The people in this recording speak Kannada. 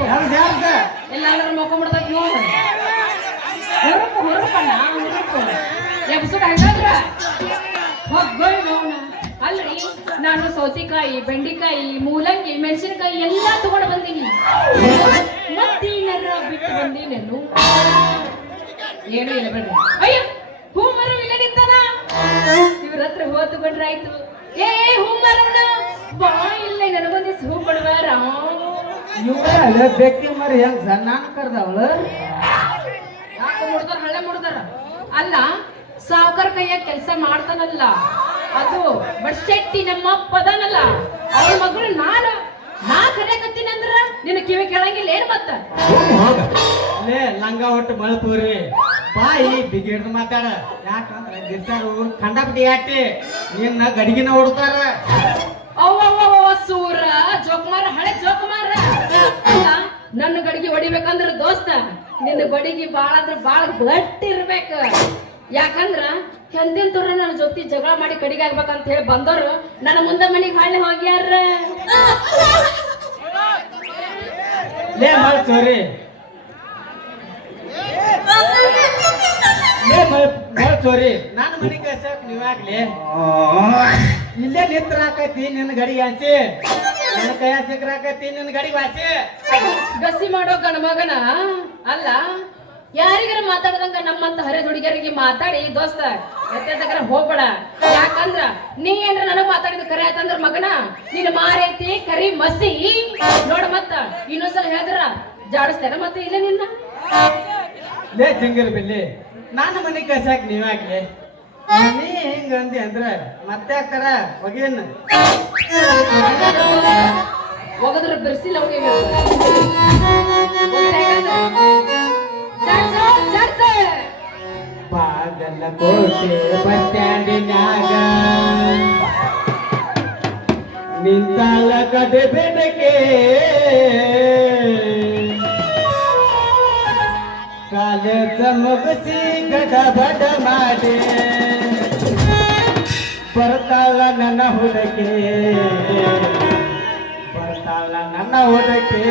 ಹೊರಪು ಎಲ್ಲಾದ್ರೂ ಮಕ್ಕೊಂಡ್ಬಿಡ್ತೈತಿ ನೋಡು ಹೊರಪು ಹೊರಪಣ್ಣ ಹೊರಪು ಎಬ್ಸುಡ್ ಹಂಗಾದ್ರ ಹೋಗ್ಗೋಯ್ ನೋಣ ಅಲ್ರಿ ನಾನು ಸೌತೆಕಾಯಿ ಬೆಂಡಿಕಾಯಿ ಮೂಲಂಗಿ ಮೆಣಸಿನಕಾಯಿ ಎಲ್ಲಾ ತಗೊಂಡು ಬಂದೀನಿ ಮತ್ತೇನಾರ ಬಿಟ್ಟು ಬಂದೀನೇನು ಏನು ಇಲ್ಲ ಬೇಡ್ರಿ ಅಯ್ಯ ಹೂ ಮರ ಇಲ್ಲ ನಿಂತಾನ ಇವ್ರ ಹತ್ರ ಹೋತು ಬಿಡ್ರಿ ಆಯ್ತು ಏ ಹೂ ಮರವಣ ಬಾ ಇಲ್ಲ ನನಗೊಂದಿಸ್ ಹೂ ಕೊಡುವಾರ ಇವ್ರ ಬೆಕ್ಕಿ ಮರಿ ಹೆಂಗ್ ಸಣ್ಣ ಕರ್ದವಳು ಯಾಕೆ ಮುಡ್ದಾರ ಹಳ್ಳೆ ಮುಡ್ದಾರ ಅಲ್ಲ ಸಾವುಕಾರ ಕೈಯಾಗ ಕೆಲಸ ಮಾಡ್ತಾನಲ್ಲ ಅದು ಬಟ್ ಶೆಟ್ಟಿ ನಮ್ಮ ಪದನಲ್ಲ ಅವಳ ಮಗಳು ನಾ ಕರೆಯಕತ್ತೀನಂದ್ರ ನಿನ್ನ ಕಿವಿ ಕೇಳಂಗಿಲ್ಲ ಏನ್ ಮತ್ತ ಲೇ ಲಂಗ ಒಟ್ಟು ಮಳಪೂರಿ ಬಾಯಿ ಬಿಗಿಡ್ದು ಮಾತಾಡ ಯಾಕಂದ್ರ ಗಿರ್ತಾರು ಕಂಡಪಟ್ಟಿ ಯಾಟಿ ನಿನ್ನ ಗಡಿಗಿನ ಹೊಡ್ತಾರ ಅವ್ವ ಸೂರ ಜೋಕುಮಾರ ಹಳೆ ಜೋಕುಮಾರ ನನ್ನ ಗಡಿಗೆ ಹೊಡಿಬೇಕಂದ್ರ ದೋಸ್ತ ನಿನ್ನ ಬಡಿಗೆ ಬಾಳ ಅಂದ್ರ ಬಾಳ ಗಟ್ಟಿರ್ಬೇಕ ಯಾಕಂದ್ರ ಹಿಂದಿನ ತೋರ ನನ್ನ ಜೊತೆ ಜಗಳ ಮಾಡಿ ಕಡಿಗೆ ಆಗ್ಬೇಕಂತ ಹೇಳಿ ಬಂದವರು ನನ್ನ ಮುಂದೆ ಮನೆಗೆ ಹೊಳ್ಳಿ ಹೋಗ್ಯಾರ ಲೇ ಮಳ್ಚೋರಿ ಲೇ ಮಳ್ಚೋರಿ ನನ್ನ ಮನೆಗೆ ಕಳ್ಸಕ್ ನೀವಾಗ್ಲಿ ಇಲ್ಲೇ ನಿತ್ರ ಹಾಕೈತಿ ನಿನ್ನ ಗಡಿಗೆ ಹಾಸಿ ನನ್ನ ಕೈ ಸಿಕ್ರ ಹಾಕೈತಿ ನಿನ್ನ ಗಡಿಗೆ ಹಾಸಿ ಗಸಿ ಮಾಡೋ ಗಣ ಮಗನ ಅಲ್ಲ ಯಾರಿಗಾರ ಮಾತಾಡದಂಗ ನಮ್ಮಂತ ಹರೆ ಹುಡುಗಿಯರಿಗೆ ಮಾತಾಡಿ ದೋಸ್ತ ಎತ್ತೇದಕ್ಕಾರ ಹೋಗ್ಬೇಡ ಯಾಕಂದ್ರ ನೀ ಏನ್ರ ನನಗ್ ಮಾತಾಡಿದ ಕರೆ ಆಯ್ತಂದ್ರ ಮಗನ ನಿನ್ನ ಮಾರೈತಿ ಕರಿ ಮಸಿ ನೋಡ ಮತ್ತ ಇನ್ನೊಂದ್ಸಲ ಹೇಳಿದ್ರ ಜಾಡಿಸ್ತೇನ ಮತ್ತೆ ಇಲ್ಲ ನಿನ್ನ ಲೇ ಜಂಗಲ್ ಬಿಲ್ಲಿ ನನ್ನ ಮನೆ ಕಳ್ಸಾಕ್ ನೀವಾಗ್ಲಿ ನೀ ಹಿಂಗ ಅಂದಿ ಅಂದ್ರ ಮತ್ತೆ ಹಾಕ್ತಾರ ಒಗೇನ್ ಹೋಗದ್ರ ಬಿರ್ಸಿಲ್ಲ ಹೋಗಿ ಬಾಗಲಕೋಟೆ ಬಸ್ ಸ್ಟ್ಯಾಂಡಿನ್ಯಾಗ ನಿಂತಾಳ ಕಡೆ ಬೆಡಕೆ ಕಾಲೇಜ ಮುಗಿಸಿ ಗಡಬಡ ಮಾಡಿ ಬರ್ತಾಳ ನನ್ನ ಹುಡುಕೆ ಬರ್ತಾಳ ನನ್ನ ಹುಡುಕೆ